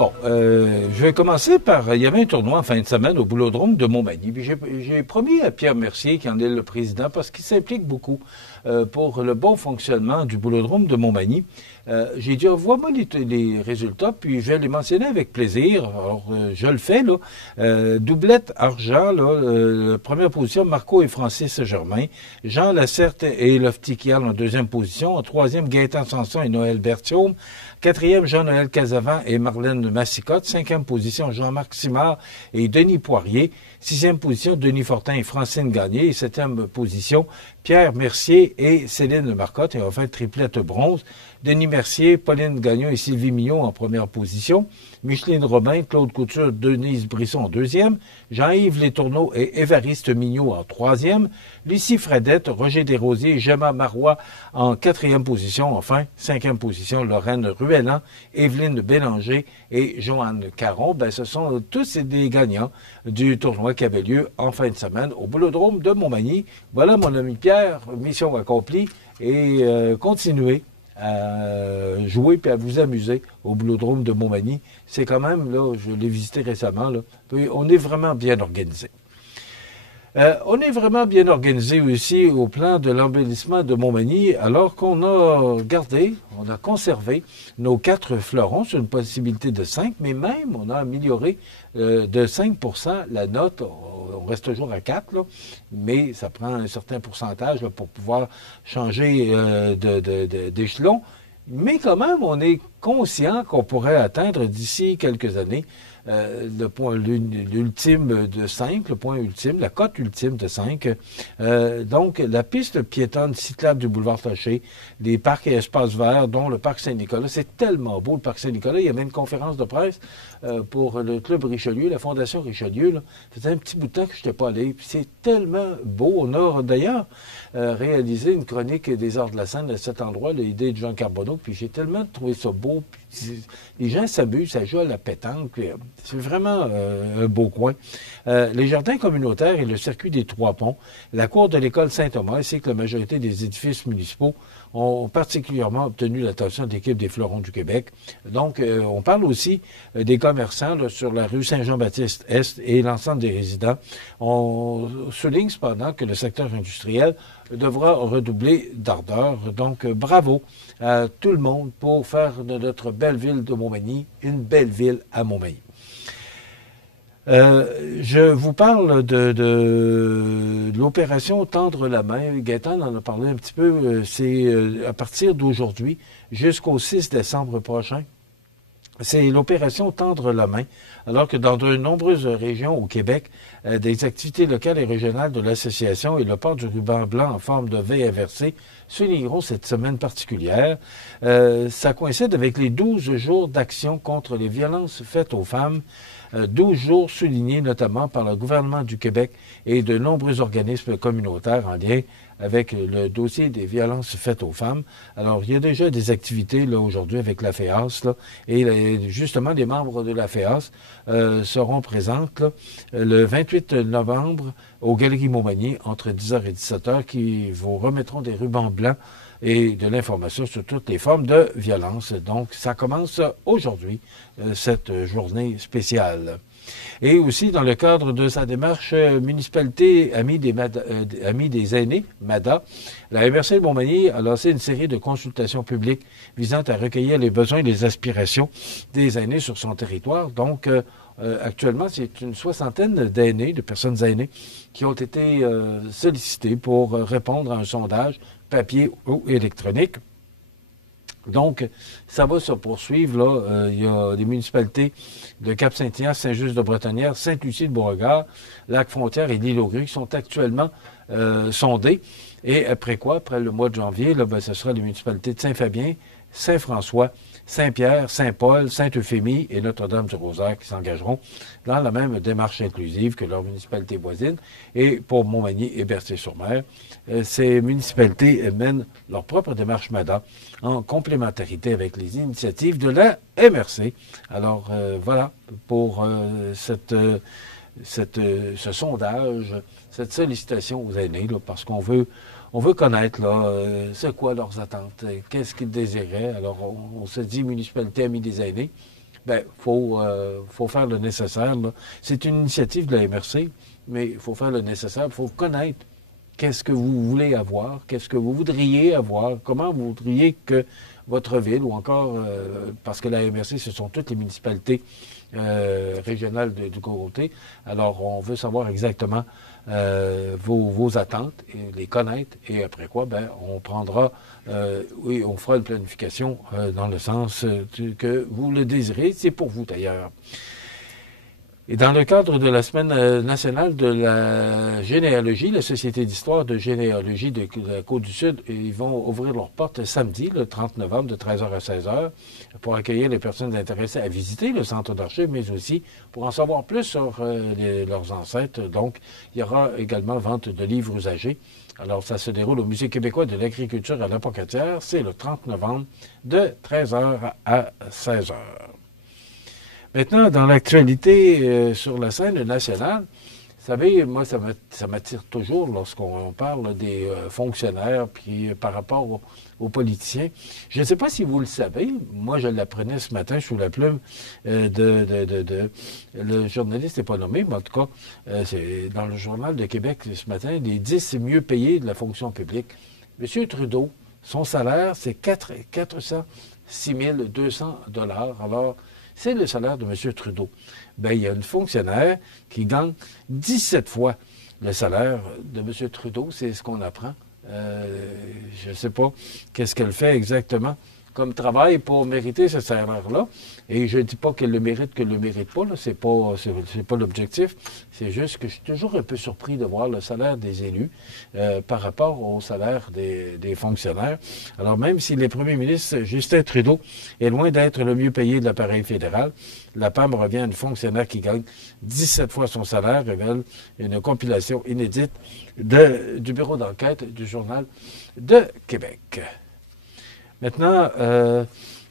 Bon, je vais commencer par... Il y avait un tournoi en fin de semaine au Boulodrome de Montmagny. Puis j'ai promis à Pierre Mercier, qui en est le président, parce qu'il s'implique beaucoup pour le bon fonctionnement du Boulodrome de Montmagny. J'ai dit, envoie-moi les résultats, puis je vais les mentionner avec plaisir. Alors, je le fais, là. Doublette argent, là, première position, Marco et Francis Germain. Jean Lacerte et Loftikial en deuxième position. En troisième, Gaëtan Sanson et Noël Berthiaume. Quatrième, Jean-Noël Casavant et Marlène Massicotte. Cinquième position, Jean-Marc Simard et Denis Poirier. Sixième position, Denis Fortin et Francine Gagné. Et septième position, Pierre Mercier et Céline Marcotte. Et enfin, triplette bronze, Denis Mercier, Pauline Gagnon et Sylvie Mignot en première position. Micheline Robin, Claude Couture, Denise Brisson en deuxième. Jean-Yves Letourneau et Évariste Mignot en troisième. Lucie Fredette, Roger Desrosiers et Gemma Marois en quatrième position. Enfin, cinquième position, Lorraine Ruellan, Evelyne Bélanger et Joanne Caron. Ben, ce sont tous des gagnants du tournoi qui avait lieu en fin de semaine au Boulodrome de Montmagny. Voilà, mon ami Pierre, mission accomplie et continuez à jouer et à vous amuser au Boulodrome de Montmagny. C'est quand même, là, je l'ai visité récemment, là, on est vraiment bien organisé. On est vraiment bien organisé aussi au plan de l'embellissement de Montmagny, alors qu'on a gardé, on a conservé nos 4 fleurons sur une possibilité de 5, mais même on a amélioré de 5% la note. On reste toujours à 4, là, mais ça prend un certain pourcentage là, pour pouvoir changer d'échelon. Mais quand même, on est conscient qu'on pourrait atteindre d'ici quelques années le point l'ultime de 5, le point ultime, la cote ultime de 5. Donc, la piste piétonne cyclable du boulevard Taché, les parcs et espaces verts, dont le parc Saint-Nicolas. C'est tellement beau, le parc Saint-Nicolas. Il y avait une conférence de presse pour le Club Richelieu, la Fondation Richelieu. Là. Ça faisait un petit bout de temps que je n'étais pas allé. C'est tellement beau. On a d'ailleurs réalisé une chronique des Arts de la Seine à cet endroit, l'idée de Jean Carbonneau. Puis j'ai tellement trouvé ça beau. Puis, les gens s'amusent, ça joue à la pétanque. C'est vraiment un beau coin. Les jardins communautaires et le circuit des Trois Ponts, la cour de l'école Saint-Thomas ainsi que la majorité des édifices municipaux ont particulièrement obtenu l'attention de l'équipe des Fleurons du Québec. Donc, on parle aussi des commerçants là, sur la rue Saint-Jean-Baptiste-Est et l'ensemble des résidents. On souligne cependant que le secteur industriel devra redoubler d'ardeur. Donc, bravo à tout le monde pour faire de notre belle ville de Montmagny une belle ville à Montmagny. Je vous parle de l'opération Tendre la main. Gaëtan en a parlé un petit peu. C'est à partir d'aujourd'hui jusqu'au 6 décembre prochain. C'est l'opération Tendre la main, alors que dans de nombreuses régions au Québec, des activités locales et régionales de l'association et le port du ruban blanc en forme de V inversé souligneront cette semaine particulière. Ça coïncide avec les 12 jours d'action contre les violences faites aux femmes. 12 jours soulignés notamment par le gouvernement du Québec et de nombreux organismes communautaires en lien avec le dossier des violences faites aux femmes. Alors, il y a déjà des activités là aujourd'hui avec la FEAS, là, et justement, les membres de la FEAS seront présentes là, le 28 novembre aux Galeries Montmagny entre 10h et 17h qui vous remettront des rubans blancs et de l'information sur toutes les formes de violence. Donc, ça commence aujourd'hui, cette journée spéciale. Et aussi, dans le cadre de sa démarche municipalité Amis des aînés, MADA, la MRC de Montmagny a lancé une série de consultations publiques visant à recueillir les besoins et les aspirations des aînés sur son territoire. Donc, actuellement, c'est une soixantaine d'aînés, de personnes aînées, qui ont été sollicitées pour répondre à un sondage papier ou électronique. Donc, ça va se poursuivre. Là, il y a des municipalités de Cap-Saint-Ignace, Saint-Just-de-Bretonnère, Sainte-Lucie-de-Beauregard, Lac-Frontière et l'Île-aux-Grues qui sont actuellement sondées. Et après quoi, après le mois de janvier, là, ben, ce sera les municipalités de Saint-Fabien, Saint-François, Saint-Pierre, Saint-Paul, Sainte-Euphémie et Notre-Dame-du-Rosaire qui s'engageront dans la même démarche inclusive que leurs municipalités voisines. Et pour Montmagny et Berthier-sur-Mer, ces municipalités mènent leur propre démarche MADA en complémentarité avec les initiatives de la MRC. Alors voilà pour ce sondage, cette sollicitation aux aînés, là, parce qu'on veut connaître là, c'est quoi leurs attentes, qu'est-ce qu'ils désiraient. Alors on se dit municipalité Amis des aînés. ben, faut faire le nécessaire. C'est une initiative de la MRC, mais il faut faire le nécessaire. Il faut connaître qu'est-ce que vous voulez avoir, qu'est-ce que vous voudriez avoir, comment vous voudriez que votre ville, ou encore, parce que la MRC, ce sont toutes les municipalités régionales du côté. Alors, on veut savoir exactement vos attentes et les connaître. Et après quoi, ben, on prendra, oui, on fera une planification dans le sens que vous le désirez. C'est pour vous d'ailleurs. Et dans le cadre de la Semaine nationale de la généalogie, la Société d'histoire de généalogie de la Côte-du-Sud, ils vont ouvrir leurs portes samedi, le 30 novembre, de 13h à 16h, pour accueillir les personnes intéressées à visiter le centre d'archives, mais aussi pour en savoir plus sur leurs ancêtres. Donc, il y aura également vente de livres usagés. Alors, ça se déroule au Musée québécois de l'agriculture à la Pocatière. C'est le 30 novembre, de 13h à 16h. Maintenant, dans l'actualité sur la scène nationale, vous savez, moi, ça m'attire toujours lorsqu'on parle des fonctionnaires, puis par rapport aux politiciens. Je ne sais pas si vous le savez, moi, je l'apprenais ce matin sous la plume le journaliste n'est pas nommé, mais en tout cas, c'est dans le Journal de Québec ce matin, les 10 mieux payés de la fonction publique. M. Trudeau, son salaire, c'est 406 200 $. Alors, c'est le salaire de M. Trudeau. Bien, il y a une fonctionnaire qui gagne 17 fois le salaire de M. Trudeau. C'est ce qu'on apprend. Je ne sais pas qu'est-ce qu'elle fait exactement comme travail pour mériter ce salaire-là. Et je ne dis pas qu'elle le mérite, qu'elle ne le mérite pas. Ce n'est pas l'objectif. C'est juste que je suis toujours un peu surpris de voir le salaire des élus par rapport au salaire des fonctionnaires. Alors même si le premier ministre Justin Trudeau est loin d'être le mieux payé de l'appareil fédéral, la PAM revient à une fonctionnaire qui gagne 17 fois son salaire, révèle une compilation inédite du bureau d'enquête du Journal de Québec. Maintenant,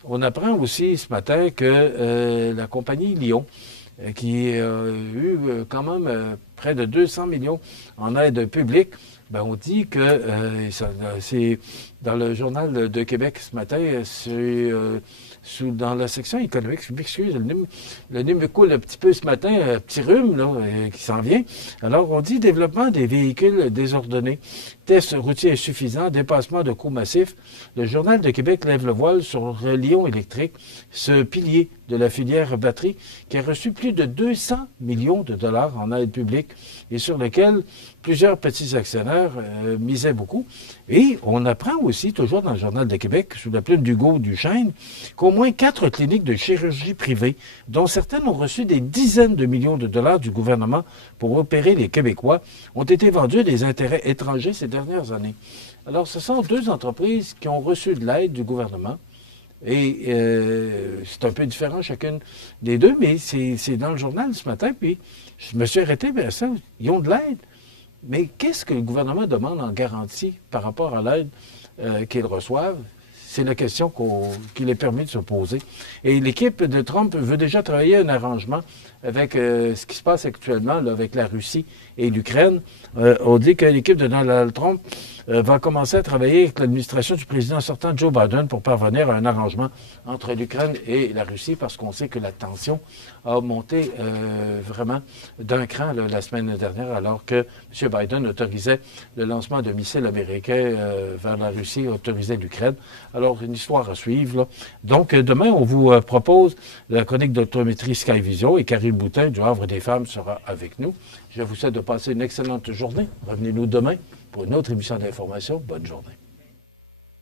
on apprend aussi ce matin que la compagnie Lyon, qui a eu quand même près de 200 millions en aide publique, ben on dit que c'est dans le Journal de Québec ce matin, c'est dans la section économique, je m'excuse, le nez me coule un petit peu ce matin, un petit rhume là, qui s'en vient. Alors, on dit développement des véhicules désordonnés, tests routiers insuffisants, dépassement de coûts massifs. Le Journal de Québec lève le voile sur Lyon Électrique, ce pilier de la filière batterie qui a reçu plus de 200 millions de dollars en aide publique et sur lequel plusieurs petits actionnaires misaient beaucoup. Et on apprend aussi, toujours dans le Journal de Québec, sous la plume d'Hugo Duchesne, qu'au moins 4 cliniques de chirurgie privée, dont certaines ont reçu des dizaines de millions de dollars du gouvernement pour opérer les Québécois, ont été vendues à des intérêts étrangers ces dernières années. Alors, ce sont 2 entreprises qui ont reçu de l'aide du gouvernement. Et c'est un peu différent chacune des 2, mais c'est dans le journal ce matin, puis je me suis arrêté, bien ça, ils ont de l'aide. Mais qu'est-ce que le gouvernement demande en garantie par rapport à l'aide qu'ils reçoivent? C'est la question qu'il est permis de se poser. Et l'équipe de Trump veut déjà travailler un arrangement avec ce qui se passe actuellement là, avec la Russie et l'Ukraine. On dit que l'équipe de Donald Trump va commencer à travailler avec l'administration du président sortant Joe Biden pour parvenir à un arrangement entre l'Ukraine et la Russie parce qu'on sait que la tension a monté vraiment d'un cran la semaine dernière alors que M. Biden autorisait le lancement de missiles américains vers la Russie, autorisait l'Ukraine. Alors, une histoire à suivre. Là. Donc, demain, on vous propose la chronique d'optométrie Skyvision et Karine Boutin du Havre des Femmes sera avec nous. Je vous souhaite de passer une excellente journée. Revenez-nous demain pour une autre émission d'information. Bonne journée.